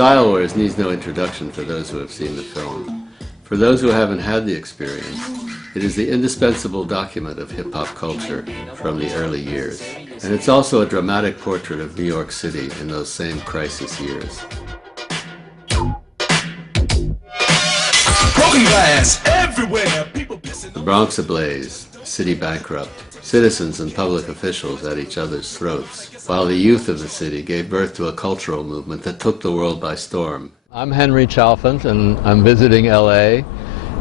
Style Wars needs no introduction for those who have seen the film. For those who haven't had the experience, it is the indispensable document of hip-hop culture from the early years. And it's also a dramatic portrait of New York City in those same crisis years. Broken glass everywhere. The Bronx ablaze, city bankrupt, citizens and public officials at each other's throats, while the youth of the city gave birth to a cultural movement that took the world by storm. I'm Henry Chalfant, and I'm visiting LA,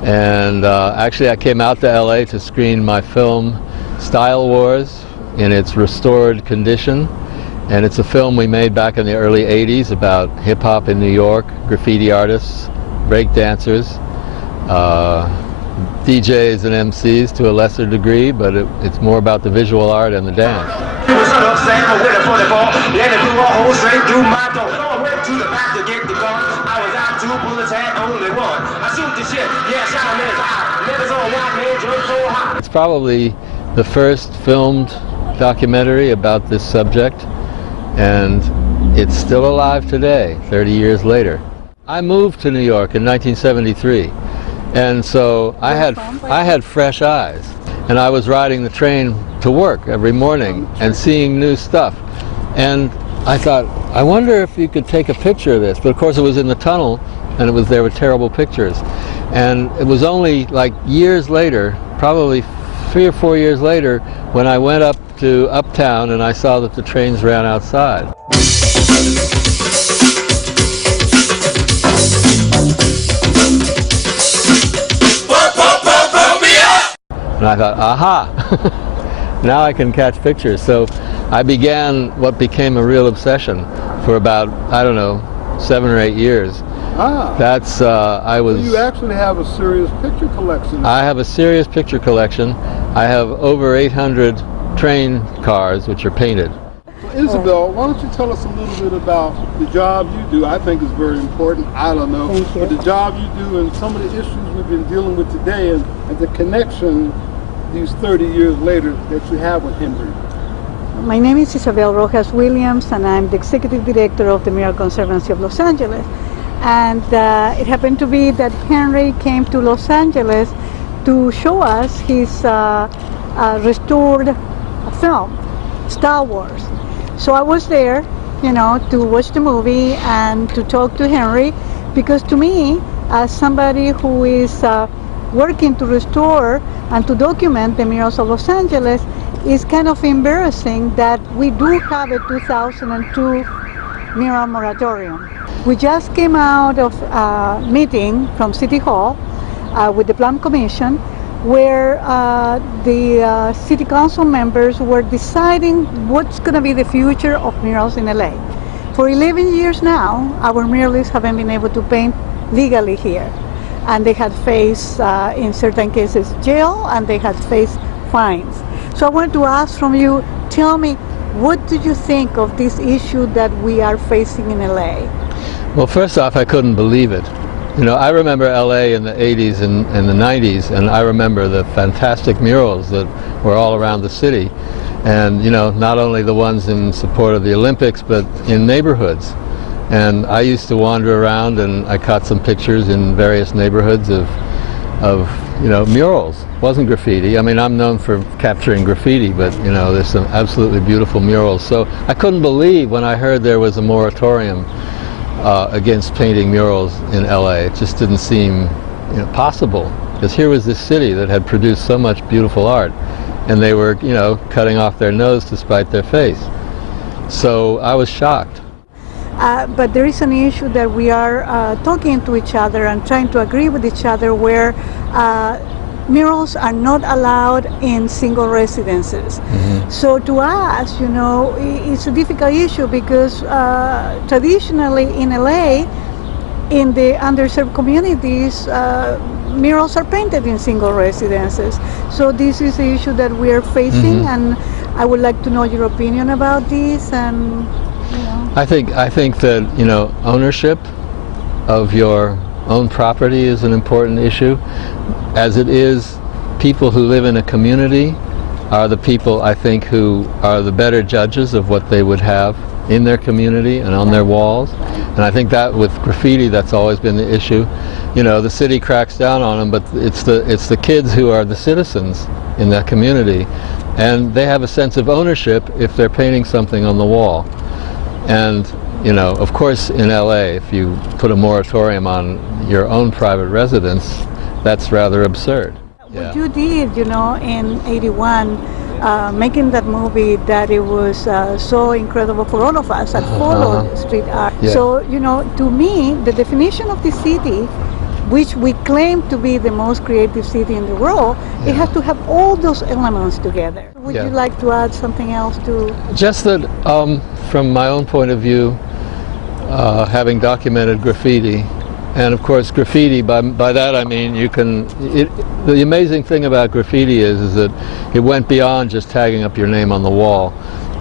and actually I came out to LA to screen my film Style Wars in its restored condition, and it's a film we made back in the early 80s about hip-hop in New York, graffiti artists, break dancers, DJs and MCs to a lesser degree, but it's more about the visual art and the dance. It's probably the first filmed documentary about this subject, and it's still alive today, 30 years later. I moved to New York in 1973. And so I had fresh eyes, and I was riding the train to work every morning and seeing new stuff. And I thought, I wonder if you could take a picture of this. But of course it was in the tunnel, and there were terrible pictures. And it was only like years later, probably 3 or 4 years later, when I went up to Uptown and I saw that the trains ran outside. And I thought, aha, now I can catch pictures. So I began what became a real obsession for about, I don't know, 7 or 8 years. Ah. That's, I was... So you actually have a serious picture collection. I have a serious picture collection. I have over 800 train cars which are painted. So Isabel, why don't you tell us a little bit about the job you do? I think it's very important. I don't know. But the job you do and some of the issues we've been dealing with today and the connection these 30 years later that you have with Henry. My name is Isabel Rojas Williams, and I'm the executive director of the Mural Conservancy of Los Angeles. And it happened to be that Henry came to Los Angeles to show us his restored film, Style Wars. So I was there, you know, to watch the movie and to talk to Henry, because to me, as somebody who is working to restore and to document the murals of Los Angeles, it's kind of embarrassing that we do have a 2002 mural moratorium. We just came out of a meeting from City Hall with the Plan Commission, where the City Council members were deciding what's going to be the future of murals in LA. For 11 years now, our muralists haven't been able to paint legally here. And they had faced, in certain cases, jail, and they had faced fines. So I wanted to ask from you, tell me, what do you think of this issue that we are facing in LA? Well, first off, I couldn't believe it. You know, I remember LA in the 80s and the 90s, and I remember the fantastic murals that were all around the city. And, you know, not only the ones in support of the Olympics, but in neighborhoods. And I used to wander around, and I caught some pictures in various neighborhoods of you know, murals. It wasn't graffiti. I mean, I'm known for capturing graffiti, but, you know, there's some absolutely beautiful murals. So I couldn't believe when I heard there was a moratorium against painting murals in LA. It just didn't seem, you know, possible, because here was this city that had produced so much beautiful art, and they were, you know, cutting off their nose to spite their face. So I was shocked. But there is an issue that we are talking to each other and trying to agree with each other, where murals are not allowed in single residences. Mm-hmm. So to us, you know, it's a difficult issue, because traditionally in LA, in the underserved communities, murals are painted in single residences. So this is the issue that we are facing, mm-hmm. and I would like to know your opinion about this. And you know. I think that, you know, ownership of your own property is an important issue, as it is people who live in a community are the people, I think, who are the better judges of what they would have in their community and on their walls. And I think that with graffiti, that's always been the issue. You know, the city cracks down on them, but it's the kids who are the citizens in that community, and they have a sense of ownership if they're painting something on the wall. And you know, of course, in LA, if you put a moratorium on your own private residence, that's rather absurd. What you did, you know, in '81, making that movie, that it was so incredible for all of us that followed street art. Yeah. So, you know, to me, the definition of the city, which we claim to be the most creative city in the world, it has to have all those elements together. Would you like to add something else to? Just that, from my own point of view, having documented graffiti, and of course graffiti, by that I mean you can, the amazing thing about graffiti is that it went beyond just tagging up your name on the wall.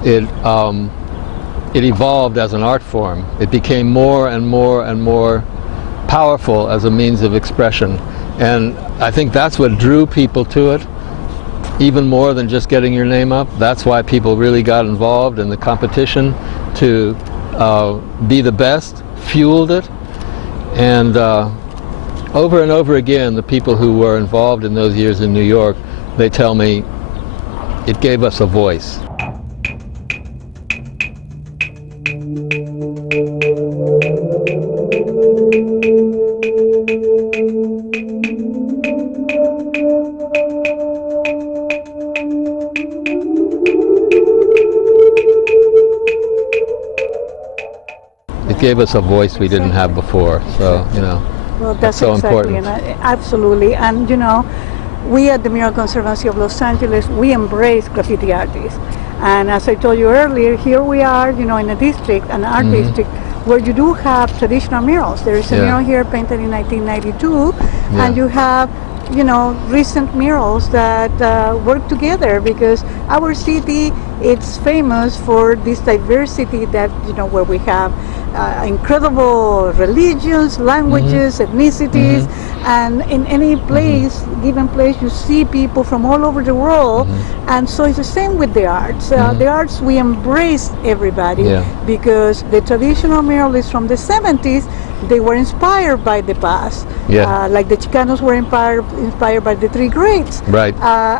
It evolved as an art form. It became more and more and more powerful as a means of expression. And I think that's what drew people to it, even more than just getting your name up. That's why people really got involved in the competition to be the best, fueled it. And over and over again, the people who were involved in those years in New York, they tell me it gave us a voice. It gave us a voice we didn't have before, so, you know, well, that's so exactly, important. Absolutely. And, you know, we at the Mural Conservancy of Los Angeles, we embrace graffiti artists. And as I told you earlier, here we are, you know, in a district, an art district, where you do have traditional murals. There is a mural here painted in 1992, and you have, you know, recent murals that work together, because our city, it's famous for this diversity that, you know, where we have incredible religions, languages, ethnicities, and in any place, given place, you see people from all over the world, and so it's the same with the arts. The arts, we embrace everybody, because the traditional mural is from the 70s. They were inspired by the past, like the Chicanos were inspired by the three greats. Right.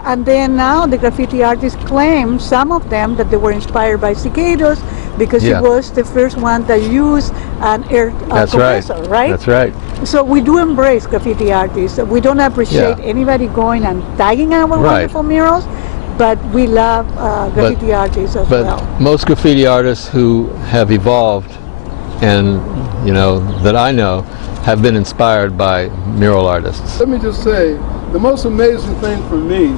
And then now the graffiti artists claim, some of them, that they were inspired by cicadas, because it was the first one that used an air compressor, right? That's right. So we do embrace graffiti artists. We don't appreciate anybody going and tagging our wonderful murals, but we love graffiti artists as well. But most graffiti artists who have evolved, and you know, that I know, have been inspired by mural artists. Let me just say, the most amazing thing for me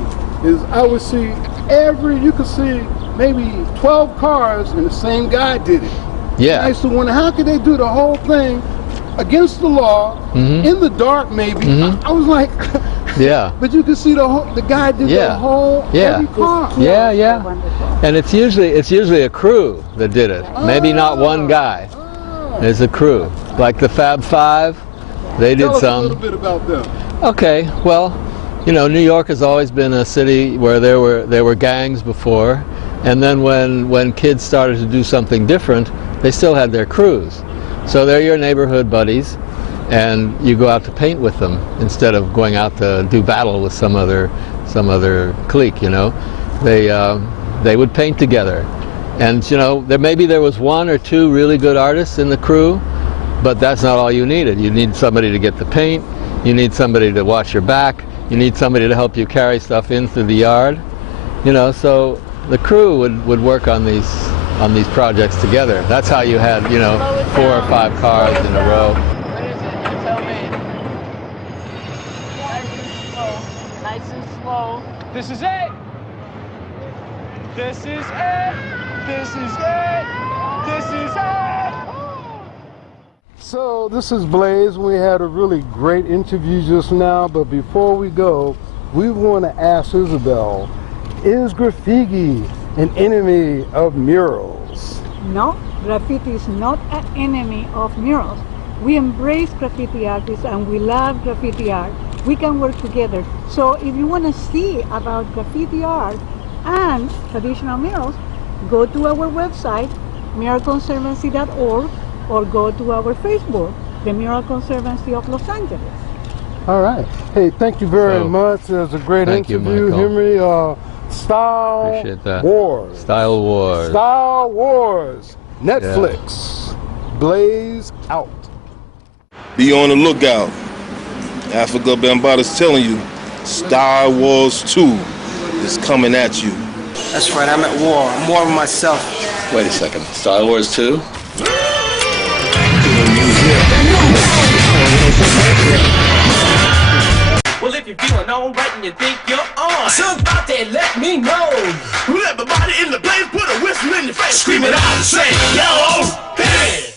is I would see you could see maybe 12 cars and the same guy did it. Yeah. I used to wonder, how could they do the whole thing against the law, in the dark maybe? I was like, but you could see the guy did the whole, every car. And it's usually a crew that did it. Maybe not one guy. There's a crew. Like the Fab Five, they did some. Tell us a little bit about them. Okay, well, you know, New York has always been a city where there were gangs before, and then when kids started to do something different, they still had their crews. So they're your neighborhood buddies, and you go out to paint with them instead of going out to do battle with some other clique. You know, they would paint together. And you know, maybe there was one or two really good artists in the crew, but that's not all you needed. You need somebody to get the paint, you need somebody to watch your back, you need somebody to help you carry stuff in through the yard. You know, so the crew would work on these projects together. That's how you had, you know, 4 or 5 cars in a row. What is it? You tell me. Nice and slow. Nice and slow. This is it. This is it. This is it! This is it! So this is Blaze. We had a really great interview just now, but before we go, we want to ask Isabel, is graffiti an enemy of murals? No, graffiti is not an enemy of murals. We embrace graffiti artists and we love graffiti art. We can work together. So if you want to see about graffiti art and traditional murals, go to our website, muralconservancy.org, or go to our Facebook, the Mural Conservancy of Los Angeles. All right. Hey, thank you very So, much. It was a great thank you, interview, Michael. Henry. Style Appreciate that. Wars. Style Wars. Style Wars. Netflix. Blaze out. Be on the lookout. Africa Bambaataa telling you, Star Wars 2 is coming at you. That's right, I'm at war. I'm warring myself. Wait a second. Star Wars 2? Well, if you're feeling alright and you think you're on, somebody let me know. Everybody in the place put a whistle in your face, screaming out and say, yo, hey!